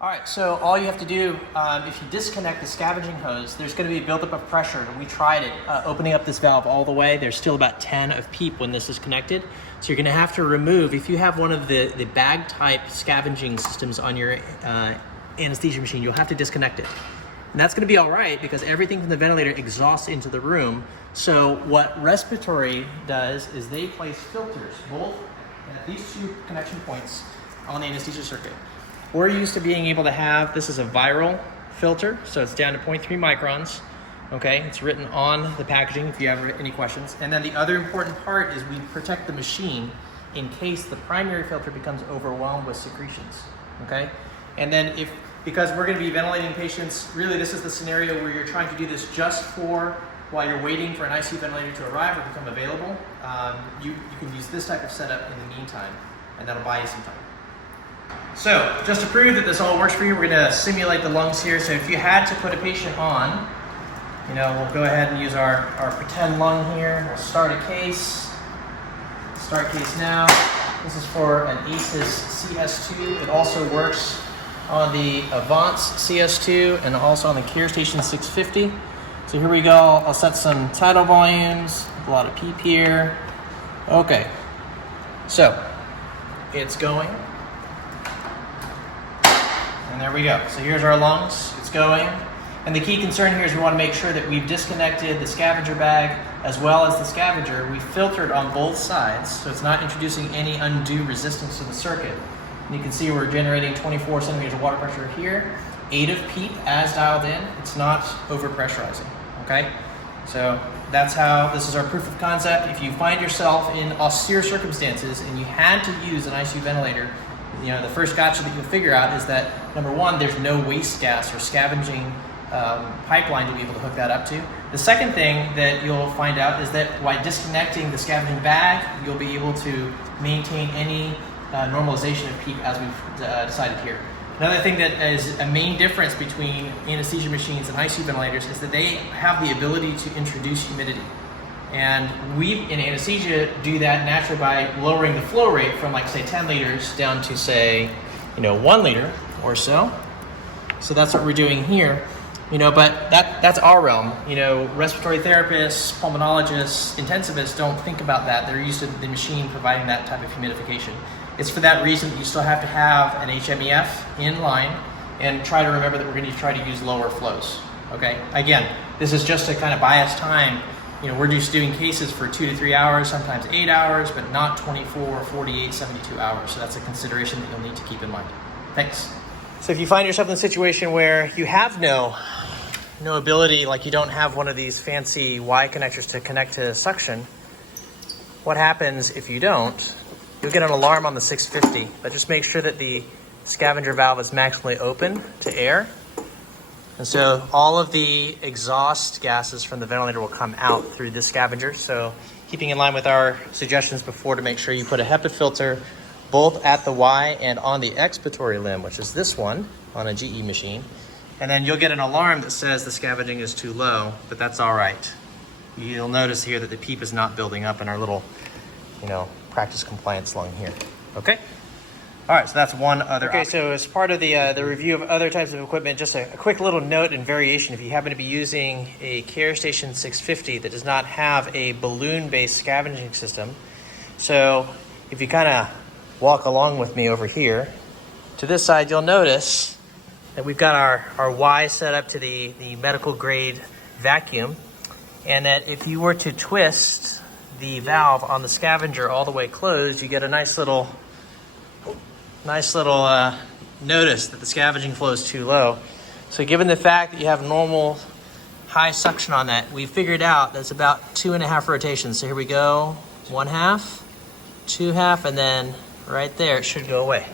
All right, so all you have to do, if you disconnect the scavenging hose, there's going to be a buildup of pressure. We tried it, opening up this valve all the way. There's still about 10 of PEEP when this is connected. So you're going to have to remove, if you have one of the bag type scavenging systems on your anesthesia machine, you'll have to disconnect it. And that's going to be all right because everything from the ventilator exhausts into the room. So what respiratory does is they place filters, both at these two connection points on the anesthesia circuit. We're used to being able to have, this is a viral filter, so it's down to 0.3 microns. Okay, it's written on the packaging if you have any questions. And then the other important part is we protect the machine in case the primary filter becomes overwhelmed with secretions. Okay, and then because we're going to be ventilating patients, really this is the scenario where you're trying to do this just for while you're waiting for an ICU ventilator to arrive or become available. You can use this type of setup in the meantime, and that'll buy you some time. So, just to prove that this all works for you, we're going to simulate the lungs here. So if you had to put a patient on, we'll go ahead and use our pretend lung here. We'll start a case. Start case now. This is for an ACES CS2. It also works on the Avance CS2 and also on the CareStation 650. So here we go. I'll set some tidal volumes, a lot of PEEP here. Okay, so it's going. And there we go. So here's our lungs, it's going. And the key concern here is we want to make sure that we've disconnected the scavenger bag as well as the scavenger. We filtered on both sides, so it's not introducing any undue resistance to the circuit. And you can see we're generating 24 centimeters of water pressure here, 8 of PEEP as dialed in. It's not overpressurizing, okay? So that's how, this is our proof of concept. If you find yourself in austere circumstances and you had to use an ICU ventilator, the first gotcha that you'll figure out is that, number one, there's no waste gas or scavenging pipeline to be able to hook that up to. The second thing that you'll find out is that by disconnecting the scavenging bag, you'll be able to maintain any normalization of PEEP as we've decided here. Another thing that is a main difference between anesthesia machines and ICU ventilators is that they have the ability to introduce humidity. And we, in anesthesia, do that naturally by lowering the flow rate from, like, say, 10 liters down to, say, 1 liter or so. So that's what we're doing here. But that's our realm. Respiratory therapists, pulmonologists, intensivists don't think about that. They're used to the machine providing that type of humidification. It's for that reason that you still have to have an HMEF in line and try to remember that we're going to try to use lower flows. Okay? Again, this is just to kind of buy us time. We're just doing cases for 2 to 3 hours, sometimes 8 hours, but not 24, 48, 72 hours. So that's a consideration that you'll need to keep in mind. Thanks. So if you find yourself in a situation where you have no ability, like you don't have one of these fancy Y connectors to connect to suction, what happens if you don't? You'll get an alarm on the 650, but just make sure that the scavenger valve is maximally open to air. And so all of the exhaust gases from the ventilator will come out through this scavenger. So keeping in line with our suggestions before to make sure you put a HEPA filter both at the Y and on the expiratory limb, which is this one on a GE machine. And then you'll get an alarm that says the scavenging is too low, but that's all right. You'll notice here that the PEEP is not building up in our little, practice compliance lung here. Okay? All right, so that's one other option. So as part of the review of other types of equipment, just a quick little note and variation. If you happen to be using a CareStation 650 that does not have a balloon-based scavenging system, so if you kind of walk along with me over here, to this side you'll notice that we've got our Y set up to the medical grade vacuum, and that if you were to twist the valve on the scavenger all the way closed, you get a nice little notice that the scavenging flow is too low. So given the fact that you have normal high suction on that, we figured out that's about 2.5 rotations. So here we go, 1/2, 2/2, and then right there it should go away.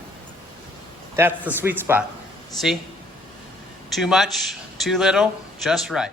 That's the sweet spot. See? Too much, too little, just right.